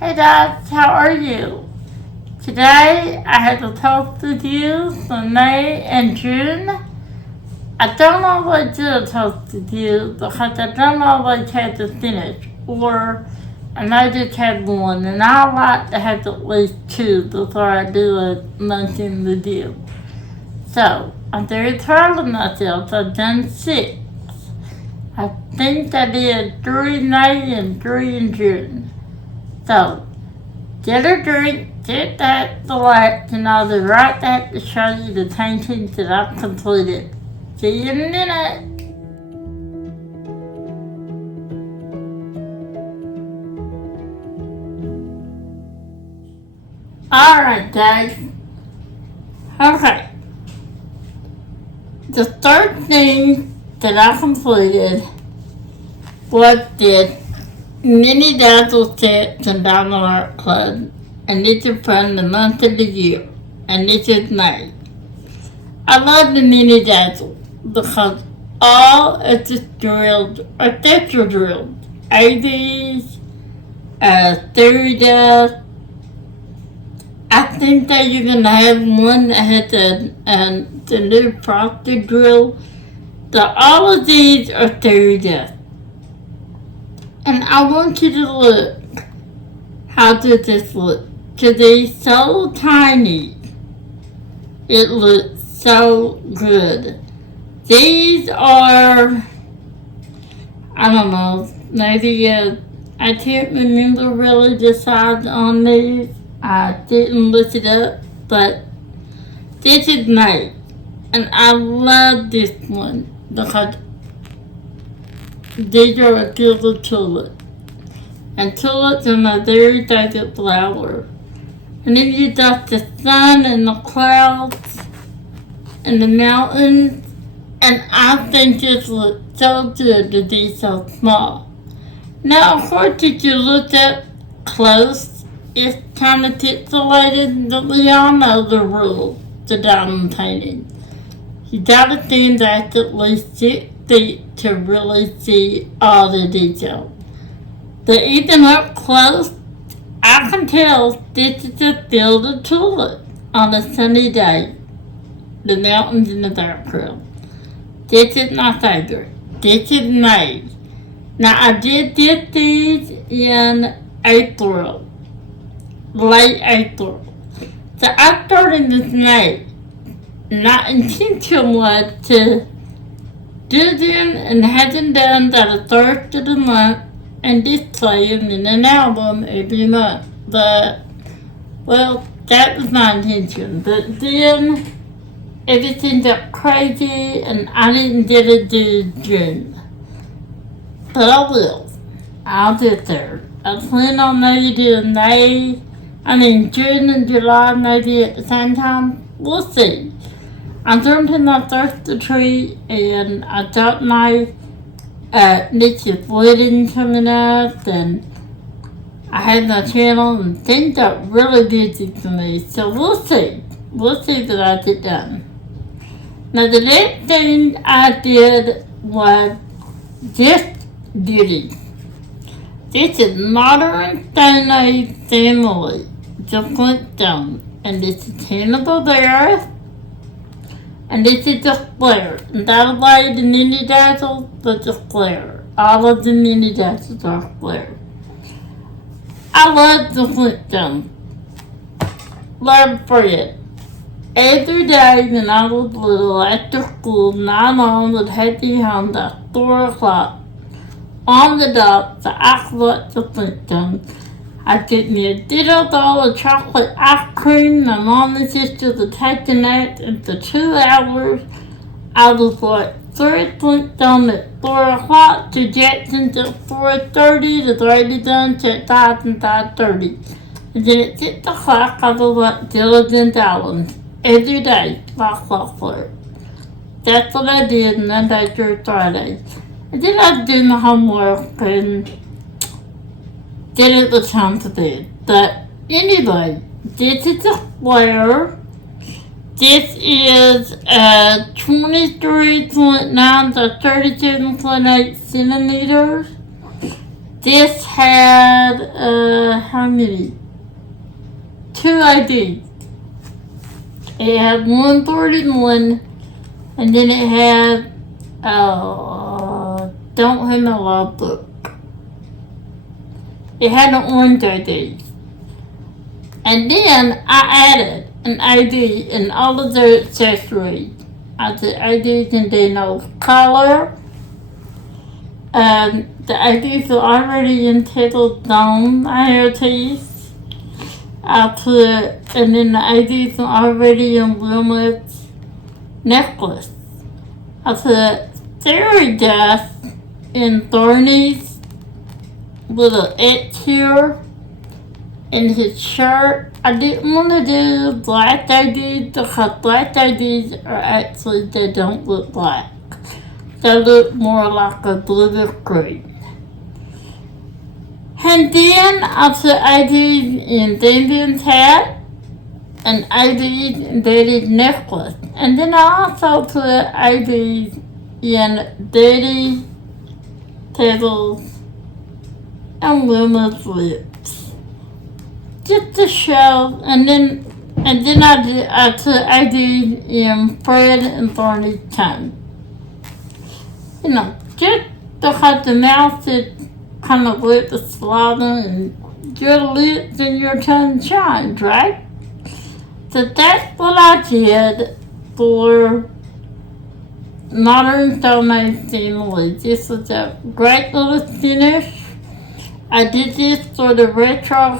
Hey guys, how are you? Today I had to talk with you for May and June. I don't always do a talk with you because I don't always have to finish, or I just had one, and I like to have at least two before I do a luncheon review. So I'm very proud of myself. I've done 6. I think I did 3 in May and 3 in June. So, get a drink, get that, relax, and I'll be right back to show you the paintings that I've completed. See you in a minute. Alright guys. Okay. The third thing that I completed was this mini dazzle sets and Diamond Art Club, and this is from the month of the year, and this is May. I love the mini dazzle because all of the drills are texture drills. 80s, 30s. I think that you're gonna have one that has the new frosted drill. All of these are 30s. And I want you to look. How does this look? Because it's so tiny. It looks so good. These are, I don't know, maybe I can't remember really the size on these. I didn't look it up, but this is nice. And I love this one because these are a beautiful tulip. And tulips are my very favorite flower. And then you got the sun and the clouds and the mountains. And I think this looks so good to be so small. Now, of course, if you look up close, it's kind of pixelated, but we all know the rules to diamond painting. You gotta stand back at least 6 feet to really see all the detail. But even up close, I can tell this is a field of tulips on a sunny day. The mountains in the background. This is my favorite. This is May. Now I did these in April. Late April. So I started this May. My intention was to do them and have them done by the first of the month and display them in an album every month. But, well, that was my intention. But then everything got crazy and I didn't get to do June. But I will. I'll get there. I plan on maybe doing June and July maybe at the same time. We'll see. I'm trying to my first tree, and I got my niece's wedding coming up, and I had my channel, and things got really busy for me. So we'll see. We'll see what I get done. Now the next thing I did was this beauty. This is Modern Stone Family, the Flintstone, and this is Hannibal Bear. And this is the flare. And that way the mini dazzles are the flare. All of the mini dazzles are flare. I love the Flintstones. Love Fred. Every day when I was little after school, my mom would have me home by 4 o'clock on the dot so I could watch the Flintstones. I'd get me a ditto bowl of chocolate ice cream. My mom and sister would take a nap, and for 2 hours, I was like 3 Flintstones at 4 o'clock to Jackson's at 4:30, the Brady Dunch at 5 and 5:30. And then at 6 o'clock, I was like Diligent Island every day, by clockwork. That's what I did Monday through Friday. And then I'd do my homework and then it was time for bed. But anyway, this is a flare. This is 23.9 to 37.8 centimeters. This had, how many? 2 IDs. It had 141, and then it had, don't have my logbook. It had an orange ID. And then I added an ID in all of their accessories. I did IDs and they know color. And the IDs are already entitled Dawn IoTs. I put, and then the IDs are already in Wilmot's necklace. I put Fairy Death in Thorny's little X here in his shirt. I didn't want to do black IDs because black IDs are actually, they don't look black. They look more like a blue green. And then I put IDs in Damien's hat and IDs in Daddy's necklace. And then I also put IDs in Daddy's tables and Wilma's lips. Just to show, and then I put IDs in Fred and Barney's tongue. You know, just because the mouth is kind of lit the saliva and your lips and your tongue shines, right? So that's what I did for Modern TAMMYS family. This was a great little finish. I did this for the retro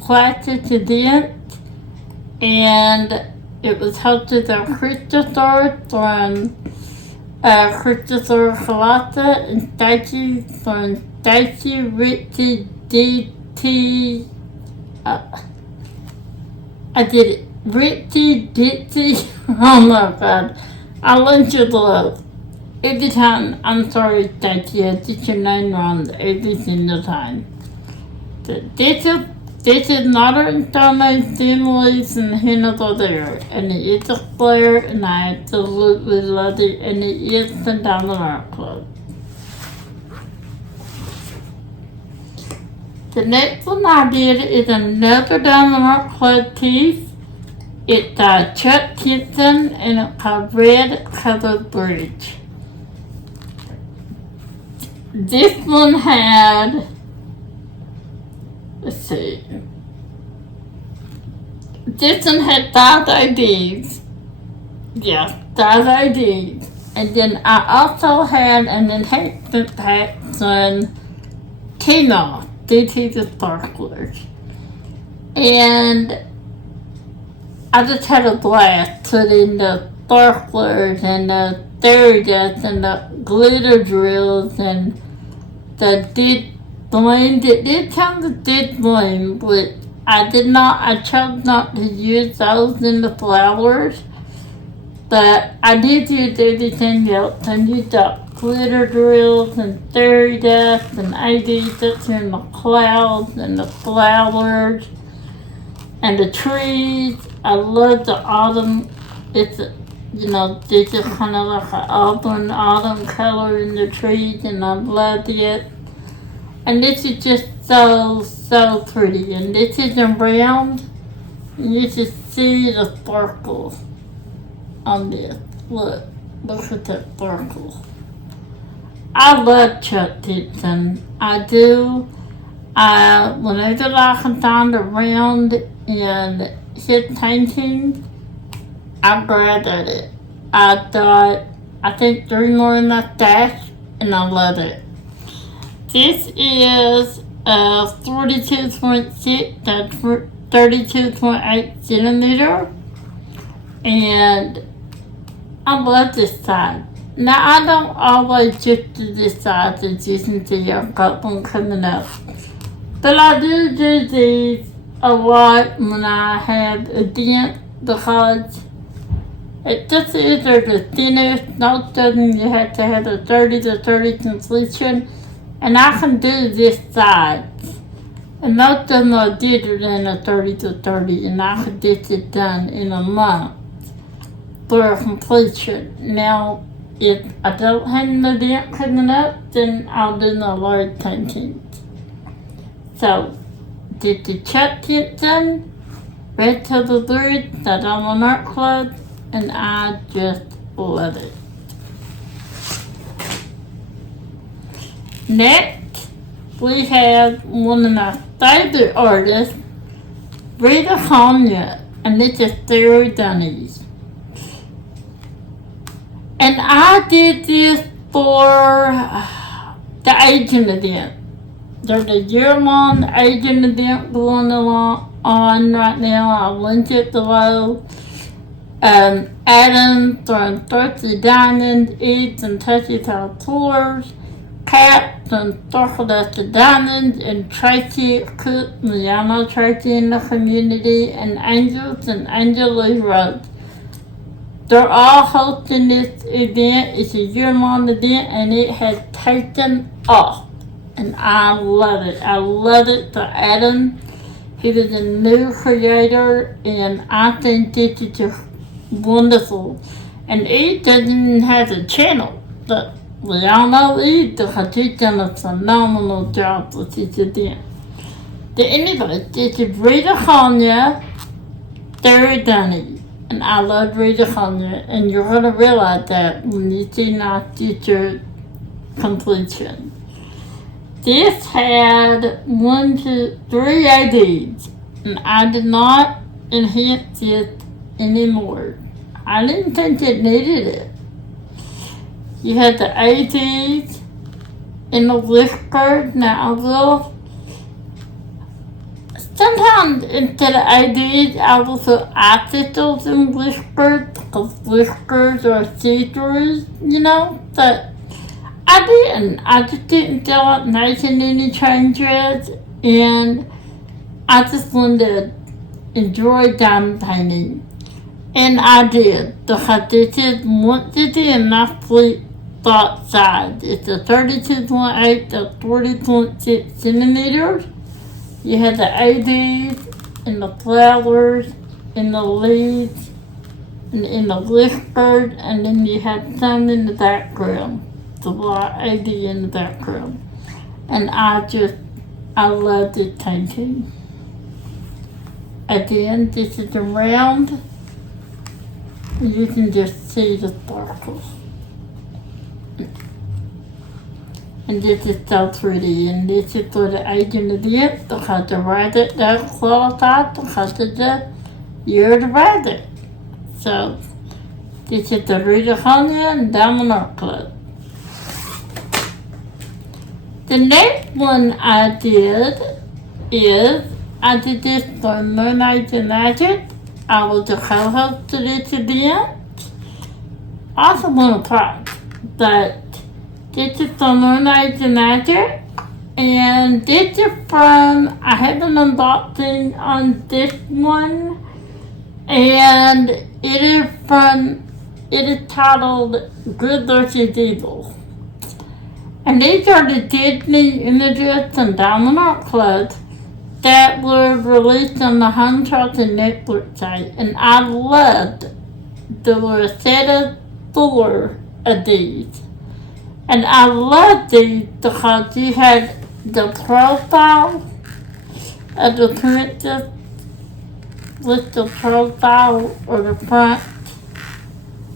classic event, and it was hosted on Christopher from Christopher Halata and Stacy from Stacy Ritchie DT. I did it. Ritchie Ditzy. Oh my God. I learned your love. Every time, I'm sorry, Stacy, I did your name wrong every single time. This is Modern TAMMYS families and Hannibal there, and it is a flare, and I absolutely love it, and it is the Diamond Art Club. The next one I did is another Diamond Art Club piece. It's Chuck Kinson, and it's called Red Covered Bridge. This one had, let's see. This one had 5 IDs. Yeah, 5 IDs. And then I also had an enhancement pack on Caydo, DT the Sparklers. And I just had a blast putting the sparklers and the fairy dust and the glitter drills and the did blame. It did come to did blame, but I chose not to use those in the flowers. But I did use everything else. And used the glitter drills and fairy dust and IDs that's in the clouds and the flowers and the trees. I love the autumn. It's, this is kind of like an autumn color in the trees, and I love it. And this is just so pretty. And this is in round. And you can see the sparkle on this. Look at that sparkle. I love Chuck Dixon. I do. Whenever I can find a round in his painting, I grabbed at it. I think 3 more in my stash, and I love it. This is 42.6, that's 32.8 centimeter, and I love this side. Now, I don't always just do this side, as you can see, I've got one coming up. But I do these a lot when I have events, because it just either the thinnest, most of them you have to have a 30 to 30 completion, and I can do this side. And most of them are thinner than a 30 to 30, and I can get it done in a month for completion. Now, if I don't have an event coming up, then I'll do the large paintings. So, did the Chuck get done? Red to the Bird, that on Art Club, and I just love it. Next, we have one of my favorite artists, Rita Hanya, and this is Sarah Dunnies. And I did this for the Asian event. There's a year-long Asian event going on right now. I'll link it below. Adam from Thirsty Diamond eats and touches our tours. Kat from Thirsty Diamond and Tracy Cook, y'all know Tracy in the community, and Angels and Angel Lee Rose. They're all hosting this event. It's a year-long event and it has taken off. And I love it. I love it for Adam. He was a new creator and I think this is just wonderful. And he doesn't even have a channel. But we all know he because he's done a phenomenal job with this event. But anyway, this is Rita Hanya, Sarah Dunny. And I love Rita Hanya. And you're going to realize that when you see my future completion. This had 1, 2, 3 IDs, and I did not enhance it anymore. I didn't think it needed it. You had the IDs in the whisker. Now, sometimes instead of IDs, I will put icicles in whiskers, because whiskers are see-throughs, but I didn't. I just didn't feel like making any changes, and I just wanted to enjoy diamond painting. And I did, because this is once again my fleet thought size. It's a 32.8 to 40.6 centimeters. You have the ADs, and the flowers, and the leaves, and in the whiskers, and then you have some in the background. The white AD in the background. And I love this painting. Again, this is around. You can just see the sparkles. And this is so pretty. And this is for the Asian event because the rabbit does qualify because of the year of the rabbit. So, this is the Rita Hanya and Diamond Art Club. The next one I did is, I did this for Mermaids and Magic. I was the co-host to this event. I also won a prize, but this is for Mermaids and Magic. And this is from, I have an unboxing on this one. And it is titled Good vs. Evil. And these are the Disney images from Diamond Art Club that were released on the Home Charts and Netflix site. And I loved, there were a set of 4 of these. And I loved these because you had the profile of the princess with the profile or the front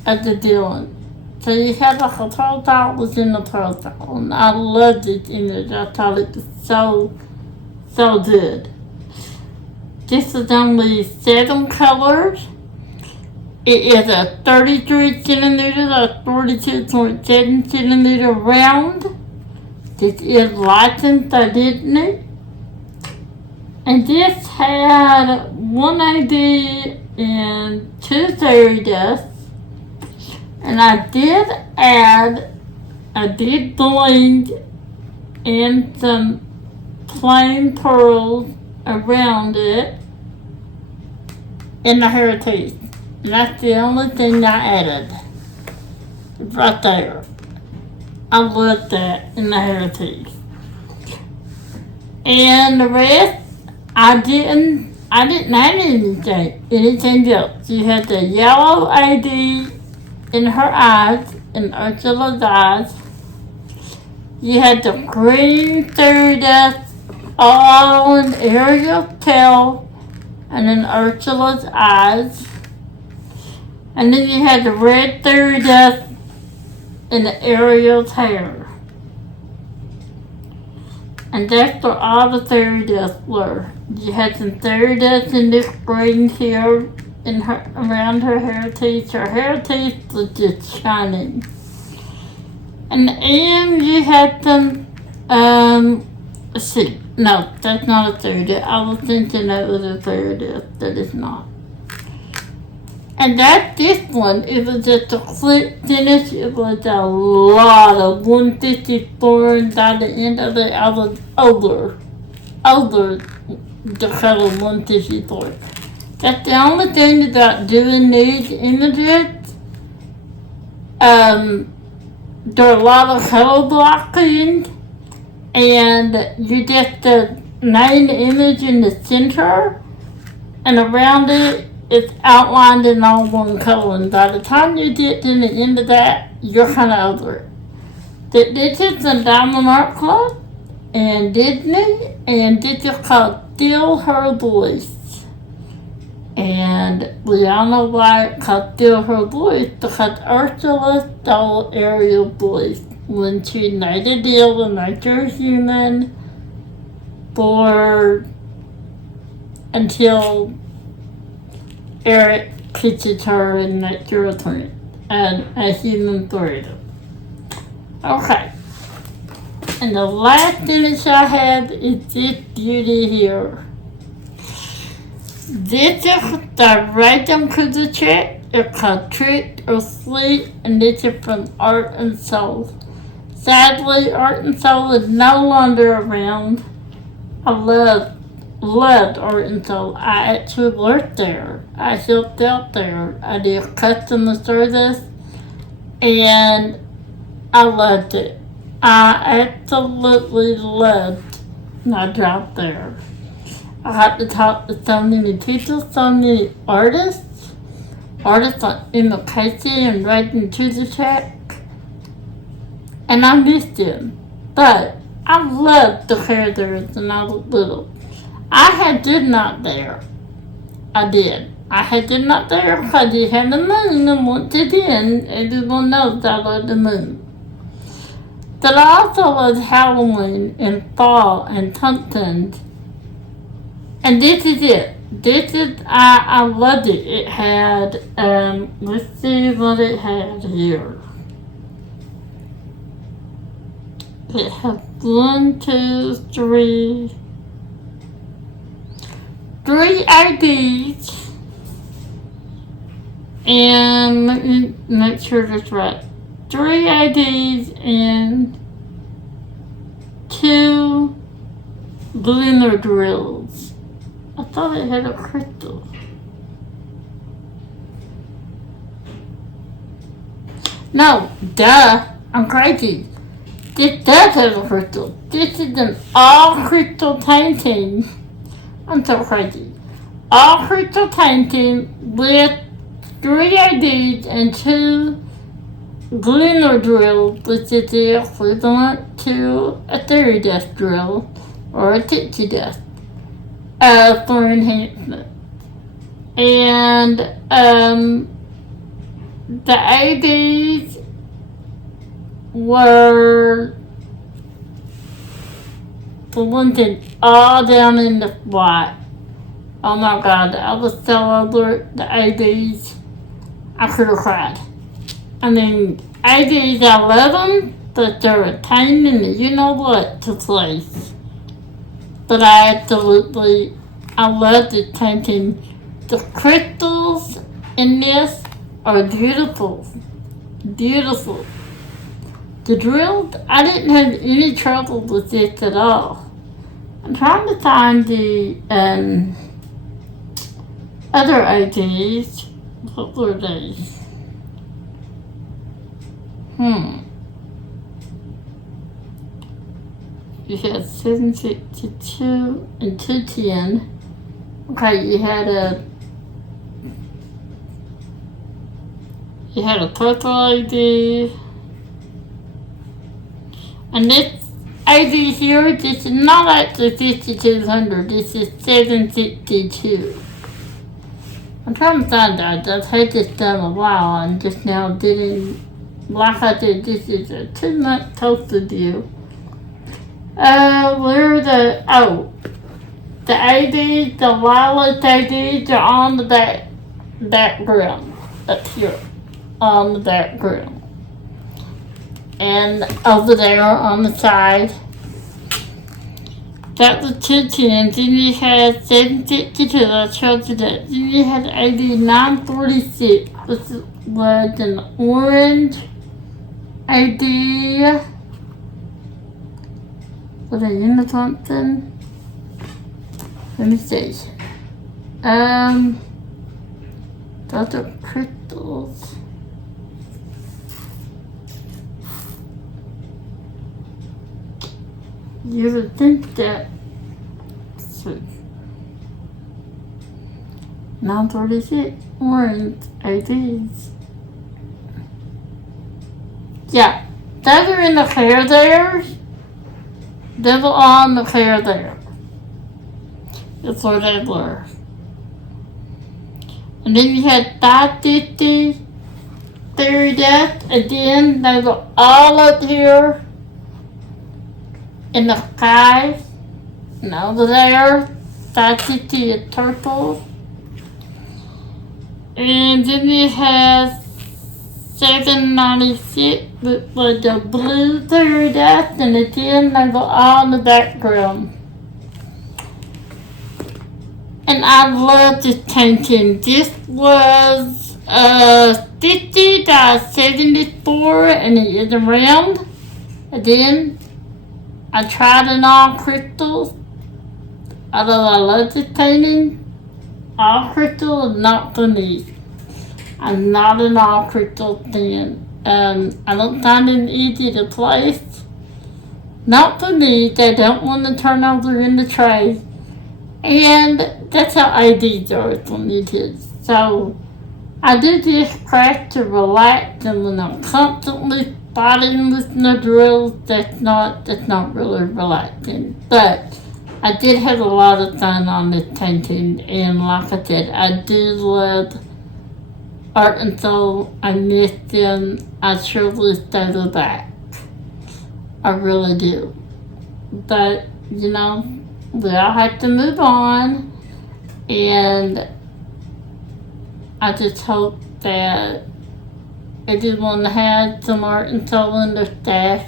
of the villain. So you had like a profile within the profile, and I loved this image. I thought it was so good. This is only 7 colors. It is a 33 centimeter or 42.7 centimeter round. This is licensed by Disney. And this had 1 AD and 2 fairy dust. And I did add a big bling and some plain pearls around it in the heritage. And that's the only thing I added. Right there. I love that in the heritage. And the rest, I didn't add anything else. You had the yellow AD in her eyes, in Ursula's eyes. You had the green fairy dust all in Ariel's tail and in Ursula's eyes. And then you had the red fairy dust in Ariel's hair. And that's where all the fairy dust were. You had some fairy dust in this green here in her, around her hair teeth. Her hair teeth was just shining. And then you had some, let's see. No, that's not a fairy dust. I was thinking that was a fairy dust. That is not. And that's this one. It was just a quick finish. It was a lot of 154, and by the end of it, I was over the color 154. That's the only thing about doing these images. There are a lot of color blocking, and you get the main image in the center, and around it, it's outlined in all one color, and by the time you get to the end of that, you're kind of over it. This is the Diamond Art Club and Disney, and this is called Steal Her Voice. And we all know why it's called Steal Her Voice, because Ursula stole Ariel's voice when she made a deal to make her human until Eric kisses her and makes her a twin and a human forever. Okay. And the last image I have is this beauty here. This is the Random Cruiser check. It's called Tricked or Sleep, and this is from Art and Soul. Sadly, Art and Soul is no longer around. I loved Art and Soul. I actually worked there. I helped out there. I did customer service, and I loved it. I absolutely loved my job there. I got to talk to so many people, so many artists like Emma Casey and Raiden to the Check, and I missed them. But I loved the characters when I was little. I had Goodnight there. I did. I had Goodnight there because he had the moon, and once again, everyone knows I love the moon. But I also love Halloween and fall and pumpkins. And this is it. I loved it. It had, let's see what it had here. It has 1, 2, 3 IDs. And let me make sure that's right. 3 IDs and 2 glimmer drills. I thought it had a crystal. No, duh, I'm crazy. This does have a crystal. This is an all crystal painting. I'm so crazy. All crystal painting with 3 IDs and 2 glimmer drills, which is the equivalent to a fairy dust drill or a pixie dust for enhancement. And the IDs were, for one thing, all down in the white. Oh my God, I was so over the IDs. I could have cried. I mean, IDs, I love them, but they're a pain in the you-know-what to place. But I love this painting. The crystals in this are beautiful. Beautiful. The drills, I didn't have any trouble with this at all. I'm trying to find the other IDs. What were they? You had 762 and 210. Okay, you had a purple ID. And this ID here, this is not actually 5200, this is 762. I'm trying to find that. I've had this done a while and just now didn't, like I said, this is a 2-month toaster view. Where the ADs, the wireless ADs are on the background, up here, on the background. And over there on the side, that was 210. Then you had 762, I showed you that. Then you had AD 946, which was an orange AD. Was it in something? Let me see. Those are crystals. You would think that 936 orange ADs. Yeah, those are in the hair there. They were on the hair there. That's where they were. And then you had 550 theory death. Again, they were all up here in the sky. And over there, 550 is purple. And then you have 796 with the blue theory death, and again they were all in the background. And I love this painting. This was 50-74 and it is round. Again, I tried an all crystals. Although I love this painting, all crystal is not for me. I'm not an all crystal fan. I don't find it easy to place. Not for me. They don't want to turn over in the tray. And that's how IDs are for me too. So I do this craft to relax, and when I'm constantly fighting with the drills, that's not really relaxing. But I did have a lot of fun on this painting, and like I said, I do love art and soul. I miss them. I surely stay back. I really do. But, you know, we all have to move on, and I just hope that everyone has some art and soul in their stash.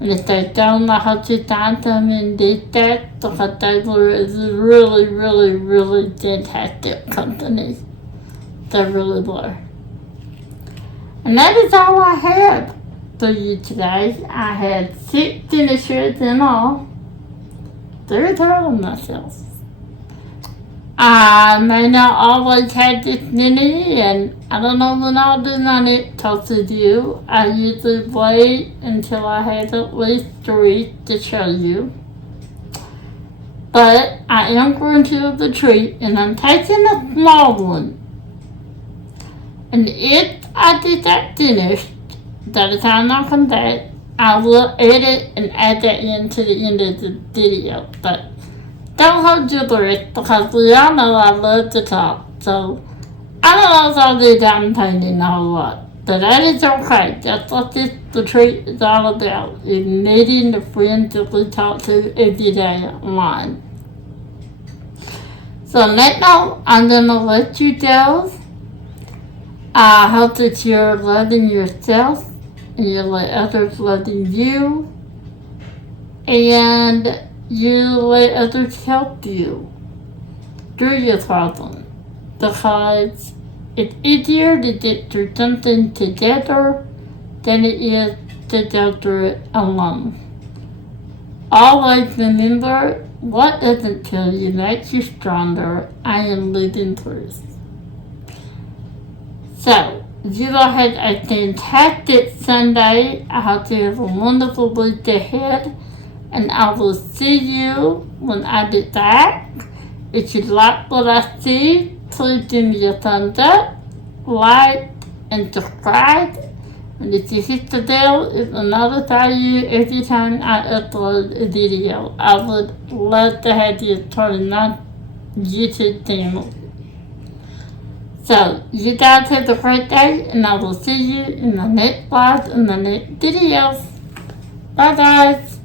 And if they don't, I hope you find them in this stash, because they were really, really, really fantastic company. They really were. And that is all I had for you today. I had 6 finishers in all. Very proud of myself. I may not always have this many, and I don't know when I'll do my next toast with you. I usually wait until I have at least 3 to show you. But I am going to have the treat, and I'm taking a small one. And if I get that finished, by the time I come back, I will edit and add that into the end of the video. But don't hold your breath, because we all know I love to talk. So I don't know if I'll do diamond painting a whole lot, but that is okay. That's what this retreat is all about, is meeting the friends that we talk to every day online. So on that note, I'm going to let you go. I hope that you're loving yourself, and you let others loving you, and you let others help you through your problem, because it's easier to get through something together than it is to go through it alone. Always remember, what doesn't kill you makes you stronger. I am living proof. So, you all had a fantastic Sunday. I hope you have a wonderful week ahead. And I will see you when I get back. If you like what I see, please give me a thumbs up, like, and subscribe. And if you hit the bell, it will notify you every time I upload a video. I would love to have you turn my YouTube channel. So, you guys have a great day, and I will see you in the next vlog and the next videos. Bye guys!